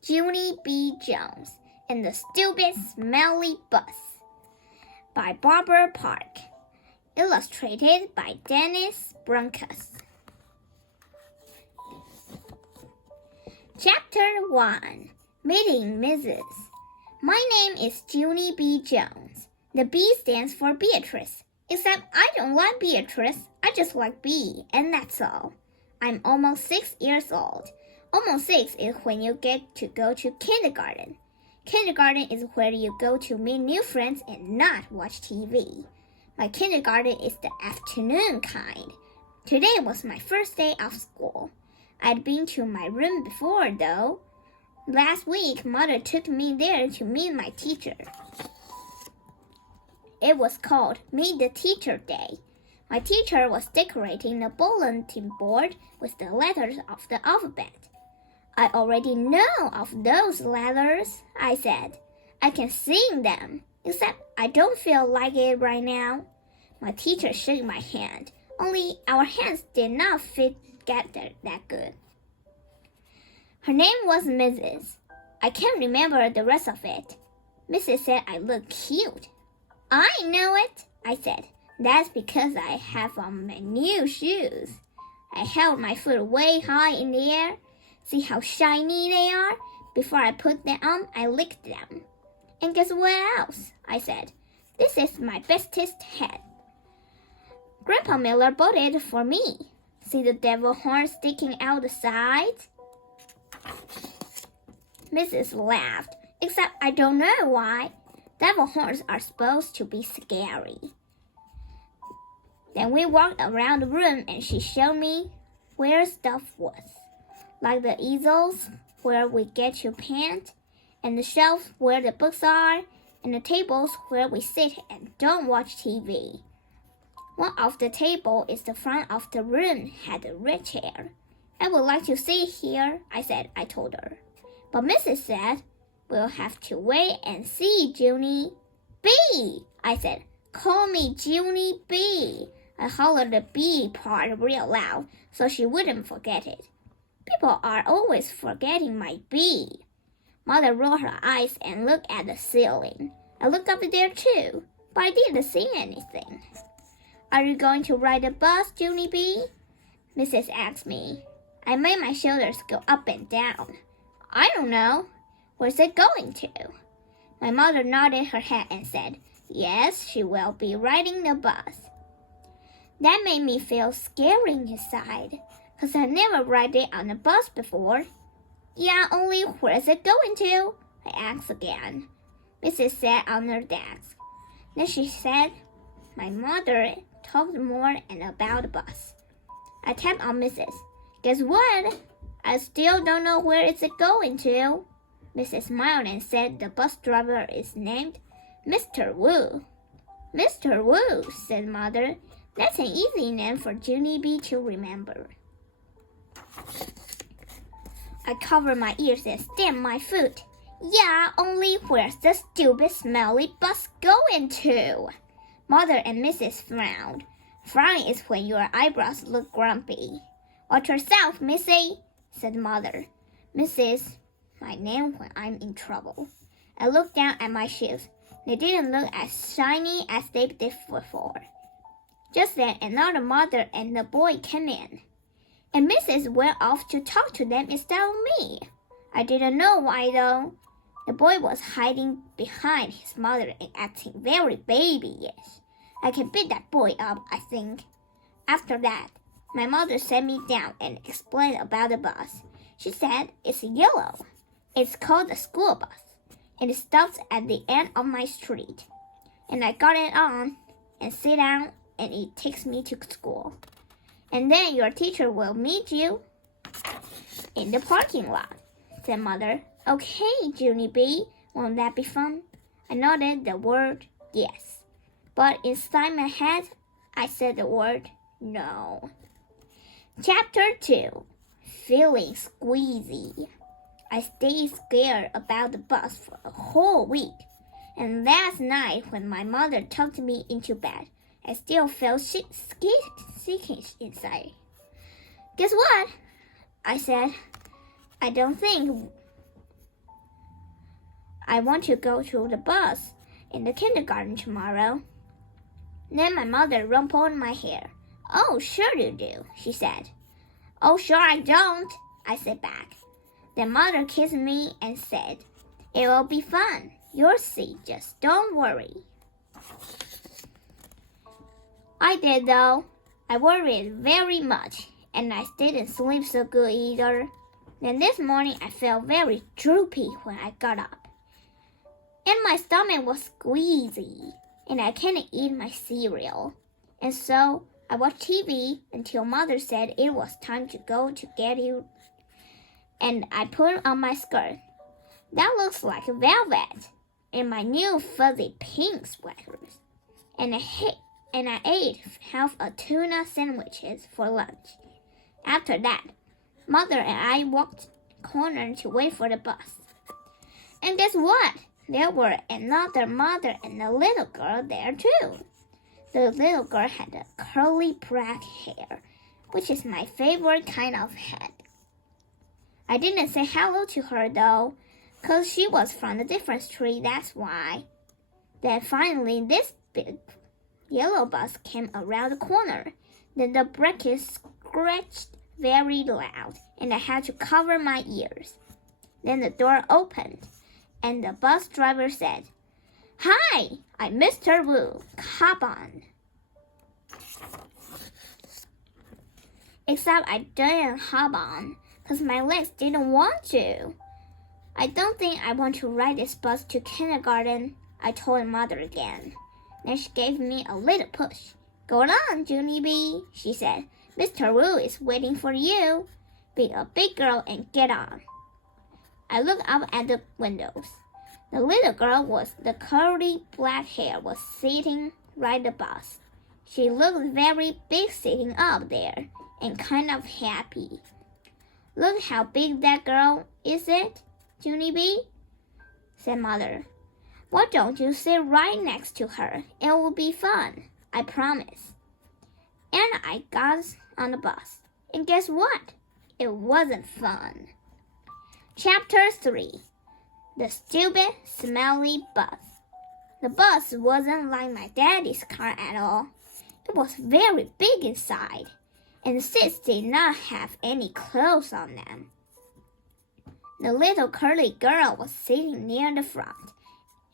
Janie B Jones and the Stupid Smelly Bus by Barbara Park. Illustrated by Dennis Brunkus. Chapter 1. Meeting Mrs. My name is Janie B Jones. The B stands for Beatrice. Except I don't like Beatrice. I just like B, and that's all. I'm almost 6 years old. Almost 6 is when you get to go to kindergarten. Kindergarten is where you go to meet new friends and not watch TV. My kindergarten is the afternoon kind. Today was my first day of school. I'd been to my room before, though. Last week, Mother took me there to meet my teacher. It was called Meet the Teacher Day. My teacher was decorating the bulletin board with the letters of the alphabet. I already know of those letters, I said. I can sing them, except I don't feel like it right now. My teacher shook my hand, only our hands did not fit together that good. Her name was Mrs. I can't remember the rest of it. Mrs. said I looked cute. I know it, I said. That's because I have on my new shoes. I held my foot way high in the air. See how shiny they are? Before I put them on, I licked them. And guess what else? I said. This is my bestest hat. Grandpa Miller bought it for me. See the devil horns sticking out the sides? Mrs. laughed, except I don't know why. Devil horns are supposed to be scary. Then we walked around the room and she showed me where stuff was. Like the easels where we get to paint, and the shelf where the books are, and the tables where we sit and don't watch TV. One of the tables is the front of the room had a red chair. I would like to sit here, I told her. But Mrs. said, we'll have to wait and see, Junie. B, I said. Call me Junie B. I hollered the B part real loud so she wouldn't forget it. People are always forgetting my B. Mother rolled her eyes and looked at the ceiling. I looked up there too, but I didn't see anything. Are you going to ride the bus, Junie B? Mrs. asked me. I made my shoulders go up and down. I don't know. Where's it going to? My mother nodded her head and said, yes, she will be riding the bus. That made me feel scary inside, 'cause I never ridden on a bus before. Yeah, only where's it going to? I asked again. Mrs. sat on her desk. Then she said, my mother talked more and about the bus. I tapped on Mrs. Guess what? I still don't know where it's going to. Mrs. smiled and said the bus driver is named Mr. Wu. Mr. Wu, said Mother. That's an easy name for Janie B to remember. I covered my ears and stamped my foot. Yeah, only where's the stupid smelly bus going to? Mother and Mrs. frowned. Frowning is when your eyebrows look grumpy. Watch yourself, Missy, said Mother. Mrs. my name when I'm in trouble. I looked down at my shoes. They didn't look as shiny as they did before. Just then, another mother and the boy came in, and Mrs. went off to talk to them instead of me. I didn't know why, though. The boy was hiding behind his mother and acting very babyish. I can beat that boy up, I think. After that, my mother sat me down and explained about the bus. She said it's yellow. It's called the school bus, and it stops at the end of my street. And I got it on and sit down, and it takes me to school. And then your teacher will meet you in the parking lot, said Mother. Okay, Junie B, won't that be fun? I nodded the word yes. But inside my head, I said the word no. Chapter 2. Feeling squeezy. I stayed scared about the bus for a whole week. And last night, when my mother tucked me into bed, I still felt sickish inside. Guess what? I said. I don't think I want to go to the bus in the kindergarten tomorrow. Then my mother rumpled my hair. Oh, sure you do, she said. Oh, sure I don't, I said back. Then mother kissed me and said, it will be fun. You'll see, just don't worry. I did though. I worried very much, and I didn't sleep so good either. Then this morning I felt very droopy when I got up. And my stomach was squeezy, and I couldn't eat my cereal. And so I watched TV until mother said it was time to go to get you. And I put on my skirt. That looks like velvet. And my new fuzzy pink sweaters. And I ate half a tuna sandwiches for lunch. After that, mother and I walked the corner to wait for the bus. And guess what? There were another mother and a little girl there too. The little girl had a curly black hair, which is my favorite kind of head. I didn't say hello to her though, 'cause she was from a different street, that's why. Then finally this big yellow bus came around the corner. Then the brakes scratched very loud, and I had to cover my ears. Then the door opened, and the bus driver said, Hi, I'm Mr. Wu. Hop on. Except I didn't hop on, 'cause my legs didn't want to. I don't think I want to ride this bus to kindergarten, I told mother again. Then she gave me a little push. Go on, Janie B, she said. Mr. Wu is waiting for you. Be a big girl and get on. I looked up at the windows. The little girl with the curly black hair was sitting right the bus. She looked very big sitting up there and kind of happy. Look how big that girl is, it, Janie B, said mother. Why don't you sit right next to her? It will be fun, I promise. And I got on the bus. And guess what? It wasn't fun. Chapter 3. The Stupid, Smelly Bus. The bus wasn't like my daddy's car at all. It was very big inside, and the seats did not have any clothes on them. The little curly girl was sitting near the front,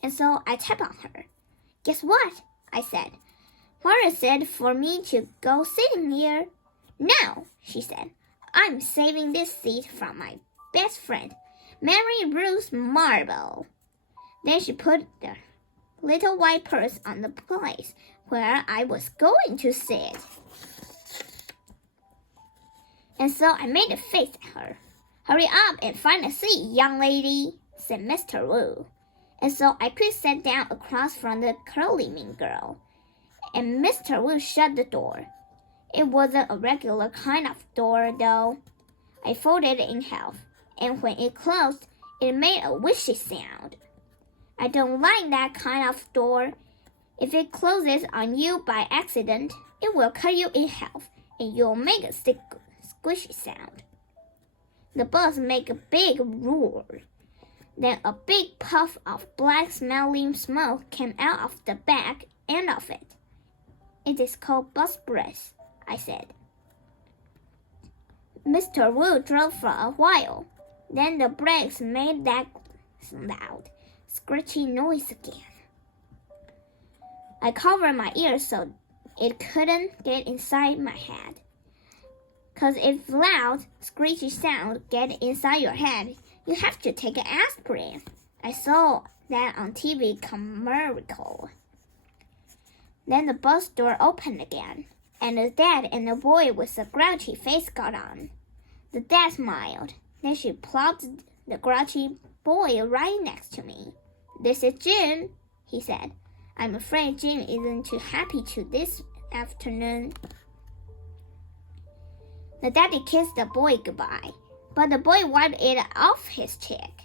and so I tapped on her. Guess what? I said. Mother said for me to go sitting here. No, she said. I'm saving this seat from my best friend, Mary Ruth Marble. Then she put the little white purse on the place where I was going to sit. And so I made a face at her. Hurry up and find a seat, young lady, said Mr. Wu. And so I quick sat down across from the curly mean girl. And Mr. Wu shut the door. It wasn't a regular kind of door, though. I folded it in half, and when it closed, it made a wishy sound. I don't like that kind of door. If it closes on you by accident, it will cut you in half, and you'll make a squishy sound. The bus made a big roar. Then a big puff of black smelling smoke came out of the back end of it. It is called bus breath, I said. Mr. Wu drove for a while. Then the brakes made that loud, scratchy noise again. I covered my ears so it couldn't get inside my head. 'Cause if loud, screechy sound get inside your head, you have to take an aspirin. I saw that on TV commercial. Then the bus door opened again, and the dad and the boy with the grouchy face got on. The dad smiled. Then she plopped the grouchy boy right next to me. This is Jim, he said. I'm afraid Jim isn't too happy this afternoon. The daddy kissed the boy goodbye, but the boy wiped it off his cheek.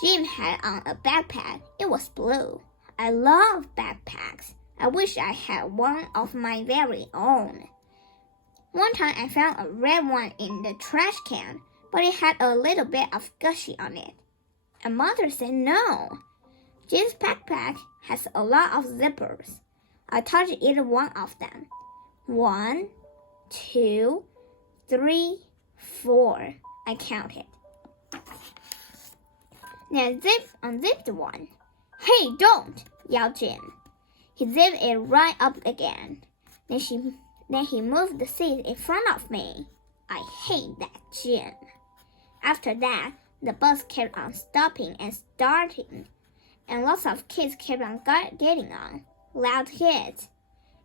Jim had on a backpack. It was blue. I love backpacks. I wish I had one of my very own. One time I found a red one in the trash can, but it had a little bit of gushy on it. And Mother said no. Jane's backpack has a lot of zippers. I touched either one of them. 1, 2, 3, 4. I counted. Then unzipped one. Hey, don't! Yelled Jim. He zipped it right up again. Then he moved the seat in front of me. I hate that Jim. After that, the bus kept on stopping and starting, and lots of kids kept on getting on. Loud kids.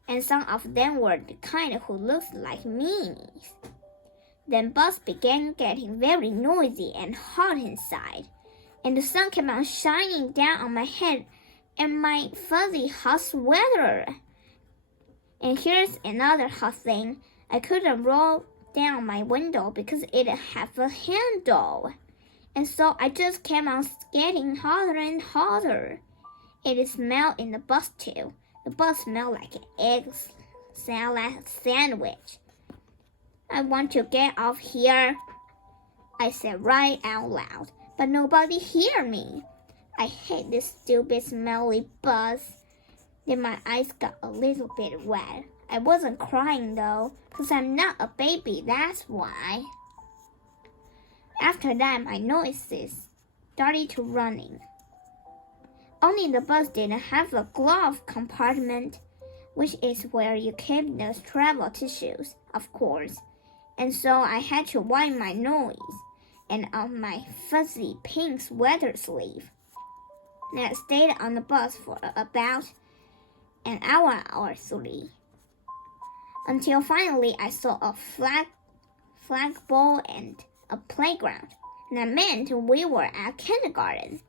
And some of them were the kind who looked like meanies. Then bus began getting very noisy and hot inside, and the sun kept on shining down on my head and my fuzzy hot sweater. And here's another hot thing. I couldn't roll down my window because it had a handle. And so I just kept on getting hotter and hotter. It smelled in the bus too. The bus smelled like an egg salad sandwich. I want to get off here, I said right out loud, but nobody heard me. I hate this stupid smelly bus. Then my eyes got a little bit wet. I wasn't crying though, because I'm not a baby, that's why. After that, my noises started to running. Only the bus didn't have a glove compartment, which is where you keep the travel tissues, of course. And so I had to wipe my nose and on my fuzzy pink sweater sleeve. Then I stayed on the bus for about an hour or 3. Until finally I saw a flagpole and a playground. That meant we were at kindergarten.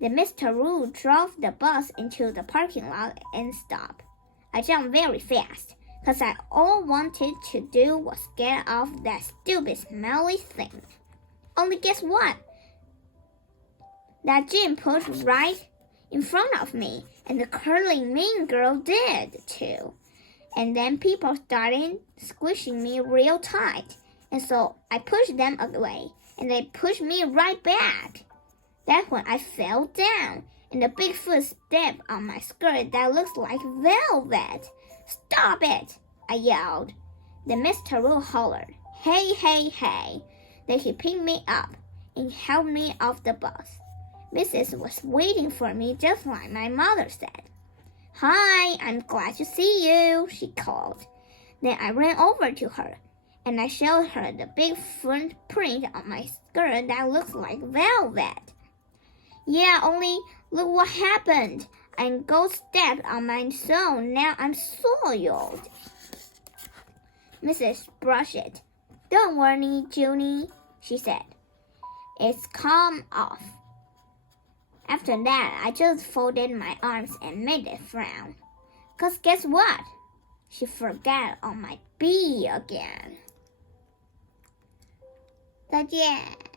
Then Mr. Wu drove the bus into the parking lot and stopped. I jumped very fast, because all wanted to do was get off that stupid smelly thing. Only guess what? That Jim pushed right in front of me, and the curly mean girl did too. And then people started squishing me real tight, and so I pushed them away, and they pushed me right back. That's when I fell down, and the big foot stepped on my skirt that looks like velvet. Stop it! I yelled. Then Mr. Wu hollered, hey, hey, hey. Then he picked me up and helped me off the bus. Mrs. was waiting for me just like my mother said. Hi, I'm glad to see you, she called. Then I ran over to her, and I showed her the big footprint on my skirt that looks like velvet. Yeah, only look what happened. I got stepped on my toe. Now I'm soiled. Mrs. brushed it. Don't worry, Junie, she said. It's come off. After that, I just folded my arms and made it frown. 'Cause guess what? She forgot on my B again. 再见。